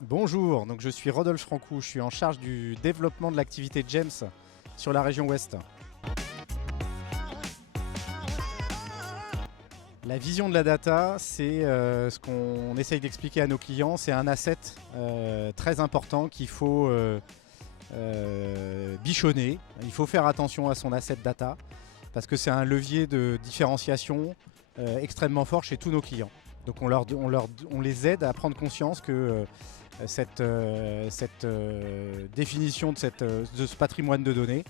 Bonjour, donc je suis Rodolphe Francou, je suis en charge du développement de l'activité GEMS sur la région Ouest. La vision de la data, c'est ce qu'on essaye d'expliquer à nos clients, c'est un asset très important qu'il faut bichonner. Il faut faire attention à son asset data parce que c'est un levier de différenciation extrêmement fort chez tous nos clients. Donc on les aide à prendre conscience que cette définition de ce patrimoine de données,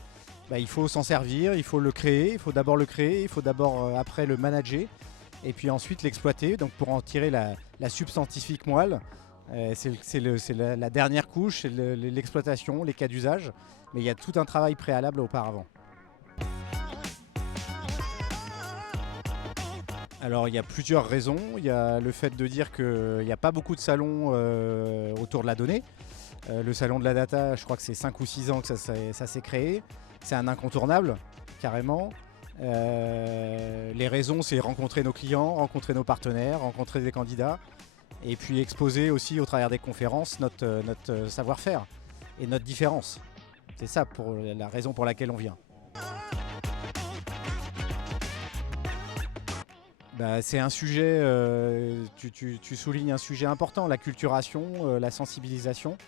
il faut s'en servir, il faut le créer, il faut d'abord le créer, il faut d'abord après le manager et puis ensuite l'exploiter. Donc pour en tirer la substantifique moelle, c'est la dernière couche, c'est l'exploitation, les cas d'usage, mais il y a tout un travail préalable auparavant. Alors il y a plusieurs raisons. Il y a le fait de dire qu'il n'y a pas beaucoup de salons autour de la donnée. Le salon de la data, je crois que c'est 5 ou 6 ans que ça s'est créé. C'est un incontournable, carrément. Les raisons, c'est rencontrer nos clients, rencontrer nos partenaires, rencontrer des candidats et puis exposer aussi au travers des conférences notre savoir-faire et notre différence. C'est ça la raison pour laquelle on vient. C'est un sujet, tu soulignes un sujet important, la culturation, la sensibilisation.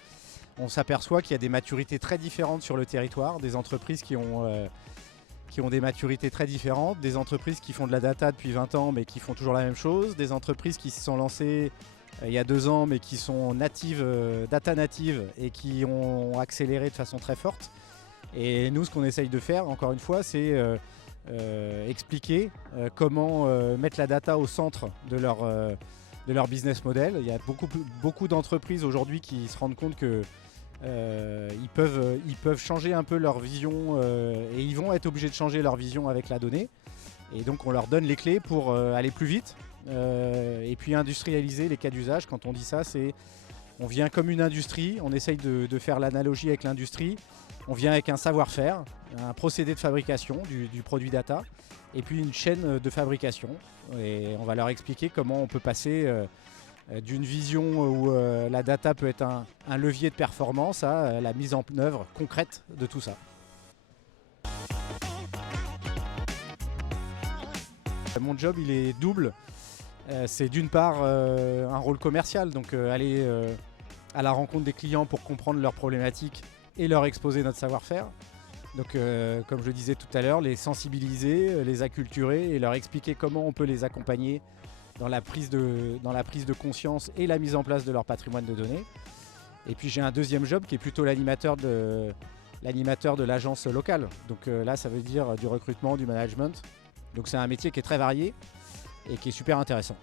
On s'aperçoit qu'il y a des maturités très différentes sur le territoire, des entreprises qui ont des maturités très différentes, des entreprises qui font de la data depuis 20 ans mais qui font toujours la même chose, des entreprises qui se sont lancées il y a 2 ans mais qui sont data natives et qui ont accéléré de façon très forte. Et nous, ce qu'on essaye de faire, encore une fois, c'est expliquer comment mettre la data au centre de leur business model. Il y a beaucoup d'entreprises aujourd'hui qui se rendent compte que ils peuvent changer un peu leur vision et ils vont être obligés de changer leur vision avec la donnée. Et donc on leur donne les clés pour aller plus vite et puis industrialiser les cas d'usage. Quand on dit ça, c'est on vient comme une industrie, on essaye de faire l'analogie avec l'industrie. On vient avec un savoir-faire, un procédé de fabrication du produit data et puis une chaîne de fabrication. Et on va leur expliquer comment on peut passer d'une vision où la data peut être un levier de performance à la mise en œuvre concrète de tout ça. Mon job, il est double. C'est d'une part un rôle commercial, donc aller à la rencontre des clients pour comprendre leurs problématiques et leur exposer notre savoir-faire. Donc comme je disais tout à l'heure, les sensibiliser, les acculturer et leur expliquer comment on peut les accompagner dans la prise de conscience et la mise en place de leur patrimoine de données. Et puis j'ai un deuxième job qui est plutôt l'animateur de l'agence locale. Donc là, ça veut dire du recrutement, du management. Donc c'est un métier qui est très varié et qui est super intéressant.